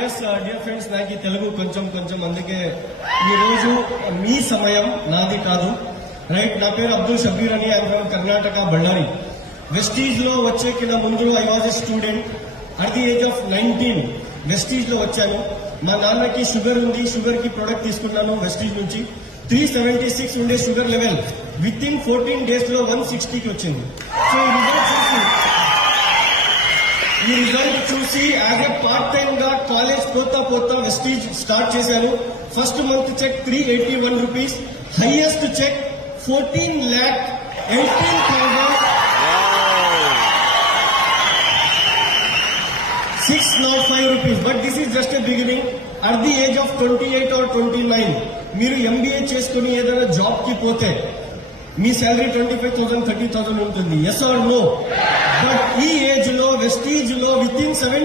Yes dear friends, నాకు ఈ తెలుగు కొంచెం కొంచెం, అందుకే ఈ రోజు మీ సమయం నాది కాదు. రైట్, నా పేరు అబ్దుల్ షబీర్ అని, I'm from Karnataka, Ballari. Vestige లో వచ్చే కింద ముందు I was a student. At the age of 19 Vestige లో వచ్చాను. మా నాన్నకి షుగర్ ఉంది, షుగర్ కి ప్రొడక్ట్ తీసుకున్నాను వెస్టీజ్ నుంచి. 376 ఉండే sugar level within 14 days లో 160కి వచ్చింది. సో ఈ రిజల్ట్ చూసి యాజ్ ఎ పార్ట్ టైమ్ గా కాలేజ్ పోతా వెస్టీజ్ స్టార్ట్ చేశాను. First month check 381 rupees, highest check 14,18,605 rupees. But this is just a beginning. At the age of 28 or 29 మీరు MBA చేసుకుని ఏదైనా జాబ్ కి పోతే మీ శాలరీ 25,000, 30,000 ఉంటుంది. Yes or no? బట్ ఈ ఏజ్ లో వెస్టీజ్ లో విత్ ఇన్ 7